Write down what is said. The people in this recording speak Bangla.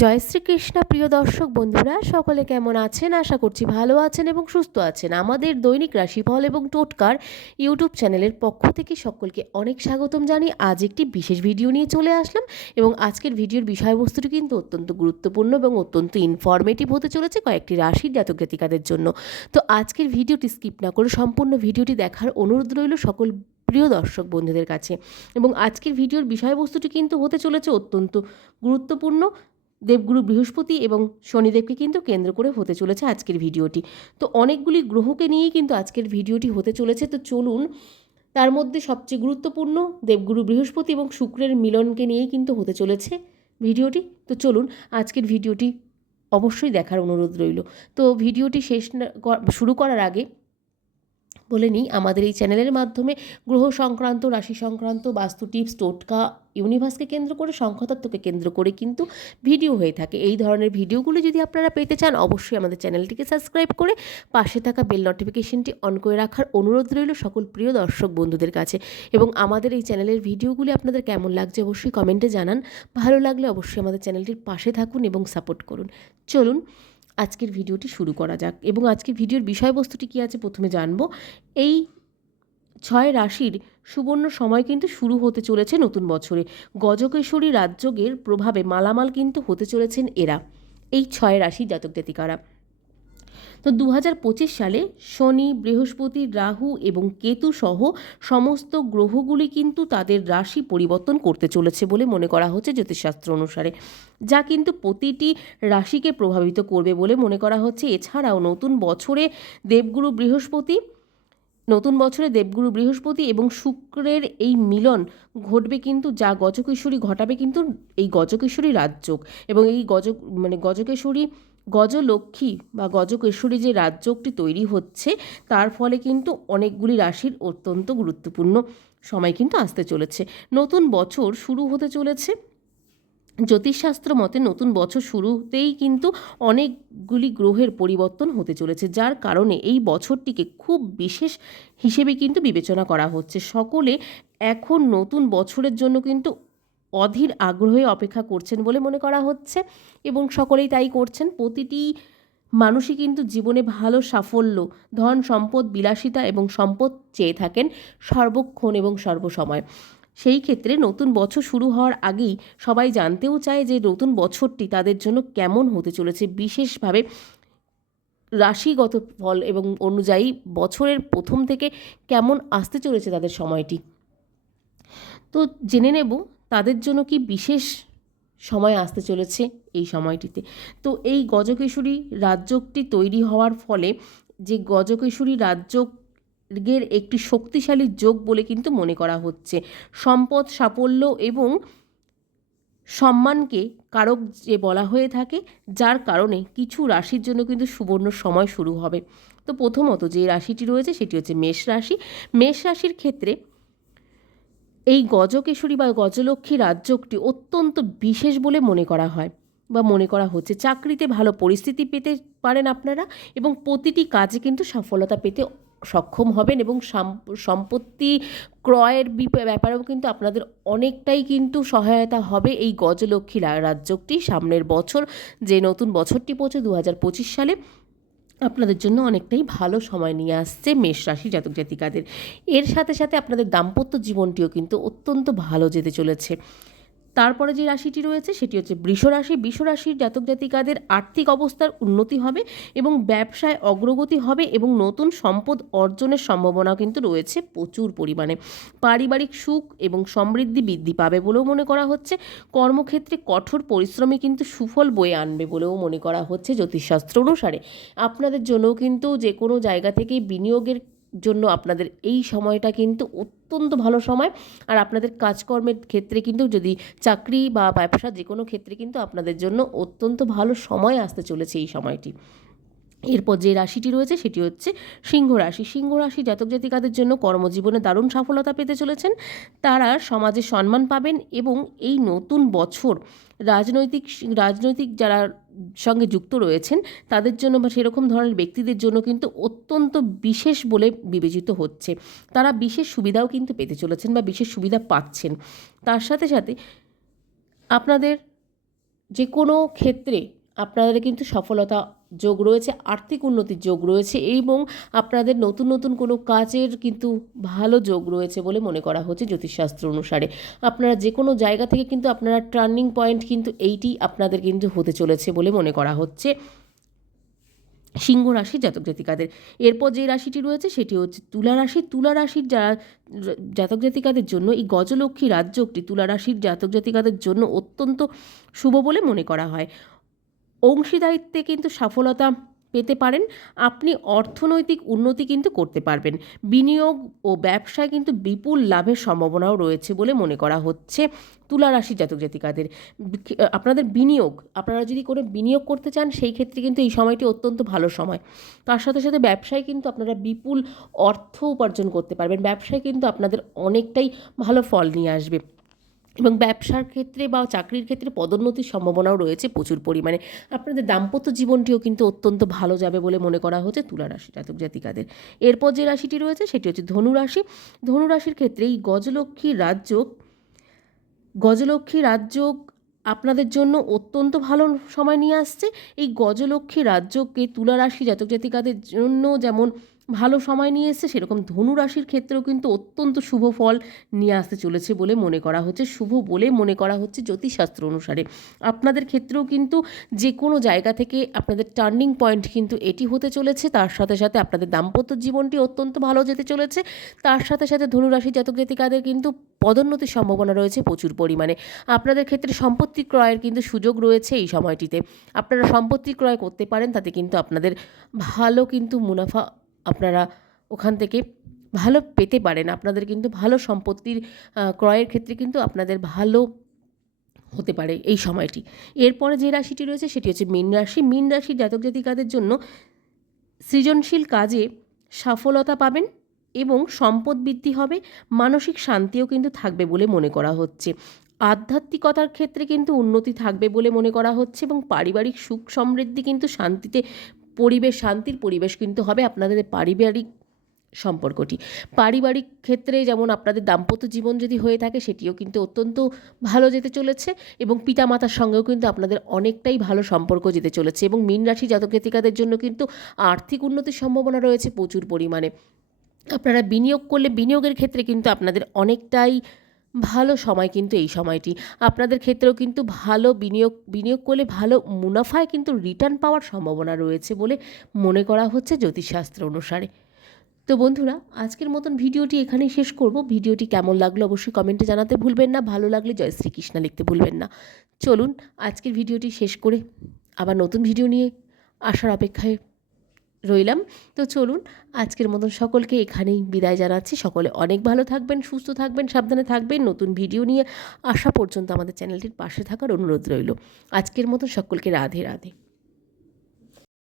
জয় শ্রীকৃষ্ণ। প্রিয় দর্শক বন্ধুরা, সকলে কেমন আছেন? আশা করছি ভালো আছেন এবং সুস্থ আছেন। আমাদের দৈনিক রাশিফল এবং টোটকার ইউটিউব চ্যানেলের পক্ষ থেকে সকলকে অনেক স্বাগতম জানি আজ একটি বিশেষ ভিডিও নিয়ে চলে আসলাম এবং আজকের ভিডিওর বিষয়বস্তুটি কিন্তু অত্যন্ত গুরুত্বপূর্ণ এবং অত্যন্ত ইনফরমেটিভ হতে চলেছে কয়েকটি রাশির জাতক জাতিকাদের জন্য। তো আজকের ভিডিওটি স্কিপ না করে সম্পূর্ণ ভিডিওটি দেখার অনুরোধ রইল সকল প্রিয় দর্শক বন্ধুদের কাছে। এবং আজকের ভিডিওর বিষয়বস্তুটি কিন্তু হতে চলেছে অত্যন্ত গুরুত্বপূর্ণ দেবগুরু বৃহস্পতি এবং শনিদেবকে কিন্তু কেন্দ্র করে হতে চলেছে আজকের ভিডিওটি। তো অনেকগুলি গ্রহকে নিয়েই কিন্তু আজকের ভিডিওটি হতে চলেছে। তো চলুন, তার মধ্যে সবচেয়ে গুরুত্বপূর্ণ দেবগুরু বৃহস্পতি এবং শুক্রের মিলনকে নিয়েই কিন্তু হতে চলেছে ভিডিওটি। তো চলুন, আজকের ভিডিওটি অবশ্যই দেখার অনুরোধ রইল। তো ভিডিওটি শেষ শুরু করার আগে বলে নিই, আমাদের এই চ্যানেলের মাধ্যমে গ্রহ সংক্রান্ত, রাশি সংক্রান্ত, বাস্তু টিপস, টোটকা, ইউনিভার্সকে কেন্দ্র করে, সংখ্যাতত্ত্বকে কেন্দ্র করে কিন্তু ভিডিও হয়ে থাকে। এই ধরনের ভিডিওগুলো যদি আপনারা পেতে চান, অবশ্যই আমাদের চ্যানেলটিকে সাবস্ক্রাইব করে পাশে থাকা বেল নোটিফিকেশনটি অন করে রাখার অনুরোধ রইল সকল প্রিয় দর্শক বন্ধুদের কাছে। এবং আমাদের এই চ্যানেলের ভিডিওগুলি আপনাদের কেমন লাগছে অবশ্যই কমেন্টে জানান। ভালো লাগলে অবশ্যই আমাদের চ্যানেলটির পাশে থাকুন এবং সাপোর্ট করুন। চলুন আজকের ভিডিওটি শুরু করা যাক এবং আজকের ভিডিওর বিষয়বস্তুটি কী আছে প্রথমে জানব। এই ছয় রাশির সুবর্ণ সময় কিন্তু শুরু হতে চলেছে নতুন বছরে। গজকেশ্বরী রাজযোগের প্রভাবে মালামাল কিন্তু হতে চলেছেন এরা, এই ছয় রাশি জাতক জাতিকারা তো দু হাজার পঁচিশ সালে শনি, বৃহস্পতি, রাহু এবং কেতু সহ সমস্ত গ্রহগুলি কিন্তু তাদের রাশি পরিবর্তন করতে চলেছে বলে মনে করা হচ্ছে জ্যোতিষশাস্ত্র অনুসারে। যা কিন্তু প্রতিটি রাশিকে প্রভাবিত করবে বলে মনে করা হচ্ছে। এছাড়াও নতুন বছরে দেবগুরু বৃহস্পতি, নতুন বছরে দেবগুরু বৃহস্পতি এবং শুক্রের এই মিলন ঘটবে কিন্তু, যা গজকেশ্বরী ঘটাবে কিন্তু এই গজকেশ্বরী রাজযোগ এবং এই গজ মানে গজকেশ্বরী গজলক্ষ্মী বা গজকেশ্বরী যে রাজযোগটি তৈরি হচ্ছে, তার ফলে কিন্তু অনেকগুলি রাশির অত্যন্ত গুরুত্বপূর্ণ সময় কিন্তু আসতে চলেছে। নতুন বছর শুরু হতে চলেছে। জ্যোতিষশাস্ত্র মতে নতুন বছর শুরুতেই কিন্তু অনেকগুলি গ্রহের পরিবর্তন হতে চলেছে, যার কারণে এই বছরটিকে খুব বিশেষ হিসেবে কিন্তু বিবেচনা করা হচ্ছে। সকলে এখন নতুন বছরের জন্য কিন্তু অধীর আগ্রহে অপেক্ষা করছেন বলে মনে করা হচ্ছে এবং সকলেই তাই করছেন। প্রতিটি মানুষই কিন্তু জীবনে ভালো সাফল্য, ধন, সম্পদ, বিলাসিতা এবং সম্পদ চেয়ে থাকেন সর্বক্ষণ এবং সর্বসময়। সেই ক্ষেত্রে নতুন বছর শুরু হওয়ার আগেই সবাই জানতেও চায় যে নতুন বছরটি তাদের জন্য কেমন হতে চলেছে। বিশেষভাবে রাশিগত ফল এবং অনুযায়ী বছরের প্রথম থেকে কেমন আসতে চলেছে তাদের সময়টি। তো জেনে নেব তাদের জন্য কি বিশেষ সময় আসতে চলেছে এই সময়টিতে? তো এই গজকেশরী রাজ্যটি তৈরি হওয়ার ফলে যে গজকেশরী রাজ্যের একটি শক্তিশালী যোগ বলে কিন্তু মনে করা হচ্ছে। সম্পদ, সাফল্য এবং সম্মানকে কারক যে বলা হয়ে থাকে, যার কারণে কিছু রাশির জন্য কিন্তু সুবর্ণ সময় শুরু হবে। তো প্রথমত যে রাশিটি রয়েছে সেটি হচ্ছে মেষ রাশি। মেষ রাশির ক্ষেত্রে এই গজকেশরী বা গজলক্ষ্মী রাজ্যটি অত্যন্ত বিশেষ বলে মনে করা হয় বা মনে করা হচ্ছে। চাকরিতে ভালো পরিস্থিতি পেতে পারেন আপনারা এবং প্রতিটি কাজে কিন্তু সফলতা পেতে সক্ষম হবেন এবং সাম- সম্পত্তি ক্রয়ের ব্যাপারেও কিন্তু আপনাদের অনেকটাই কিন্তু সহায়তা হবে এই গজলক্ষ্মী রাজ্যটি সামনের বছর, যে নতুন বছরটি পড়ছে দু হাজার পঁচিশ সালে আপনাদের জন্য অনেকটাই ভালো সময় নিয়ে আসছে মেষ রাশি জাতক জাতিকাদের। এর সাথে সাথে আপনাদের দাম্পত্য জীবনটিও কিন্তু অত্যন্ত ভালো যেতে চলেছে। তারপরে যে রাশিটি রয়েছে সেটি হচ্ছে বৃষ রাশি। বৃষ রাশির জাতক জাতিকাদের আর্থিক অবস্থার উন্নতি হবে এবং ব্যবসায় অগ্রগতি হবে এবং নতুন সম্পদ অর্জনের সম্ভাবনা কিন্তু রয়েছে প্রচুর পরিমাণে। পারিবারিক সুখ এবং সমৃদ্ধি বৃদ্ধি পাবে বলেও মনে করা হচ্ছে। কর্মক্ষেত্রে কঠোর পরিশ্রমে কিন্তু সুফল বয়ে আনবে বলেও মনে করা হচ্ছে জ্যোতিষশাস্ত্র অনুসারে। আপনাদের জন্যও কিন্তু যে কোনো জায়গা থেকে বিনিয়োগের জন্য আপনাদের এই সময়টা কিন্তু অত্যন্ত ভালো সময়। আর আপনাদের কাজকর্মের ক্ষেত্রে কিন্তু যদি চাকরি বা ব্যবসা যে কোনো ক্ষেত্রে কিন্তু আপনাদের জন্য অত্যন্ত ভালো সময় আসতে চলেছে এই সময়টি। এরপর যে রাশিটি রয়েছে সেটি হচ্ছে সিংহ রাশি। সিংহ রাশি জাতক জাতিকাদের জন্য কর্মজীবনে দারুণ সফলতা পেতে চলেছেন। তারা সমাজে সম্মান পাবেন এবং এই নতুন বছর রাজনৈতিক রাজনৈতিক যারা সঙ্গে যুক্ত রয়েছেন, তাদের জন্য বা সেরকম ধরনের ব্যক্তিদের জন্য কিন্তু অত্যন্ত বিশেষ বলে বিবেচিত হচ্ছে। তারা বিশেষ সুবিধাও কিন্তু পেতে চলেছেন বা বিশেষ সুবিধা পাচ্ছেন। তার সাথে সাথে আপনাদের যে কোনো ক্ষেত্রে আপনাদের কিন্তু সফলতা যোগ রয়েছে, আর্থিক উন্নতির যোগ রয়েছে এবং আপনাদের নতুন নতুন কোনো কাজের কিন্তু ভালো যোগ রয়েছে বলে মনে করা হচ্ছে জ্যোতিষশাস্ত্র অনুসারে। আপনারা যে কোনো জায়গা থেকে কিন্তু আপনারা টার্নিং পয়েন্ট কিন্তু এইটি আপনাদের কিন্তু হতে চলেছে বলে মনে করা হচ্ছে। সিংহ রাশির জাতক জাতিকাদের। এরপর যে রাশিটি রয়েছে সেটি হচ্ছে তুলা রাশি। তুলা রাশির যারা জাতক জাতিকাদের জন্য এই গজলক্ষ্মী রাজ্যটি তুলা রাশির জাতক জাতিকাদের জন্য অত্যন্ত শুভ বলে মনে করা হয়। অংশীদারিত্বে কিন্তু সফলতা পেতে পারেন। আপনি অর্থনৈতিক উন্নতি কিন্তু করতে পারবেন। বিনিয়োগ ও ব্যবসায় কিন্তু বিপুল লাভের সম্ভাবনাও রয়েছে বলে মনে করা হচ্ছে তুলা রাশি জাতক জাতিকাদের। আপনাদের বিনিয়োগ, আপনারা যদি কোনো বিনিয়োগ করতে চান, সেই ক্ষেত্রে কিন্তু এই সময়টি অত্যন্ত ভালো সময়। তার সাথে সাথে ব্যবসায় কিন্তু আপনারা বিপুল অর্থ উপার্জন করতে পারবেন। ব্যবসায় কিন্তু আপনাদের অনেকটাই ভালো ফল নিয়ে আসবে। এবং ব্যবসার ক্ষেত্রে বা চাকরির ক্ষেত্রে পদোন্নতির সম্ভাবনাও রয়েছে প্রচুর পরিমাণে। আপনাদের দাম্পত্য জীবনটিও কিন্তু অত্যন্ত ভালো যাবে বলে মনে করা হচ্ছে তুলা রাশি জাতক জাতিকাদের। এরপর যে রাশিটি রয়েছে সেটি হচ্ছে ধনুরাশি ধনুরাশির ক্ষেত্রে এই গজলক্ষ্মী রাজ্য গজলক্ষ্মী রাজ্য আপনাদের জন্য অত্যন্ত ভালো সময় নিয়ে আসছে। এই গজলক্ষ্মী রাজ্যকে তুলা রাশি জাতক জাতিকাদের জন্য যেমন ভালো সময় নিয়ে এসছে, সেরকম ধনু রাশির ক্ষেত্রেও কিন্তু অত্যন্ত শুভ ফল নিয়ে আসতে চলেছে বলে মনে করা হচ্ছে, শুভ বলে মনে করা হচ্ছে জ্যোতিষশাস্ত্র অনুসারে। আপনাদের ক্ষেত্রেও কিন্তু যে কোনো জায়গা থেকে আপনাদের টার্নিং পয়েন্ট কিন্তু এটি হতে চলেছে, তার সাথে সাথে আপনাদের দাম্পত্য জীবনটি অত্যন্ত ভালো যেতে চলেছে, তার সাথে সাথে ধনুরাশি জাতক জাতিকাদের কিন্তু পদোন্নতির সম্ভাবনা রয়েছে প্রচুর পরিমাণে। আপনাদের ক্ষেত্রে সম্পত্তি ক্রয়ের কিন্তু সুযোগ রয়েছে এই সময়টিতে। আপনারা সম্পত্তি ক্রয় করতে পারেন, তাতে কিন্তু আপনাদের ভালো কিন্তু মুনাফা আপনারা ওখান থেকে ভালো পেতে পারেন। আপনাদের কিন্তু ভালো সম্পত্তির ক্রয়ের ক্ষেত্রে কিন্তু আপনাদের ভালো হতে পারে এই সময়টি। এরপরে যে রাশিটি রয়েছে সেটি হচ্ছে মীন রাশি। মীন রাশির জাতক জাতিকাদের জন্য সৃজনশীল কাজে সফলতা পাবেন এবং সম্পদ বৃদ্ধি হবে, মানসিক শান্তিও কিন্তু থাকবে বলে মনে করা হচ্ছে। আধ্যাত্মিকতার ক্ষেত্রে কিন্তু উন্নতি থাকবে বলে মনে করা হচ্ছে এবং পারিবারিক সুখ সমৃদ্ধি কিন্তু শান্তিতে পরিবেশ, শান্তির পরিবেশ কিন্তু হবে আপনাদের পারিবারিক সম্পর্কটি। পারিবারিক ক্ষেত্রে যেমন আপনাদের দাম্পত্য জীবন যদি হয়ে থাকে, সেটিও কিন্তু অত্যন্ত ভালো যেতে চলেছে এবং পিতামাতার সঙ্গেও কিন্তু আপনাদের অনেকটাই ভালো সম্পর্ক যেতে চলেছে এবং মীন রাশি জাতক জাতিকাদের জন্য কিন্তু আর্থিক উন্নতির সম্ভাবনা রয়েছে প্রচুর পরিমাণে। আপনারা বিনিয়োগ করলে বিনিয়োগের ক্ষেত্রে কিন্তু আপনাদের অনেকটাই ভালো সময় কিন্তু এই সময়টি। আপনাদের ক্ষেত্রেও কিন্তু ভালো বিনিয়োগ বিনিয়োগ করলে ভালো মুনাফায় কিন্তু রিটার্ন পাওয়ার সম্ভাবনা রয়েছে বলে মনে করা হচ্ছে জ্যোতিষশাস্ত্র অনুসারে। তো বন্ধুরা, আজকের মতন ভিডিওটি এখানেই শেষ করব। ভিডিওটি কেমন লাগল অবশ্যই কমেন্টে জানাতে ভুলবেন না। ভালো লাগলে জয় শ্রীকৃষ্ণ লিখতে ভুলবেন না। চলুন, আজকের ভিডিওটি শেষ করে আবার নতুন ভিডিও নিয়ে আসার অপেক্ষায় রইলাম। তো চলুন, আজকের মতন সকলকে এখানেই বিদায় জানাচ্ছি। সকলে অনেক ভালো থাকবেন, সুস্থ থাকবেন, সাবধানে থাকবেন। নতুন ভিডিও নিয়ে আসা পর্যন্ত আমাদের চ্যানেলটির পাশে থাকার অনুরোধ রইল। আজকের মতন সকলকে রাধে রাধে।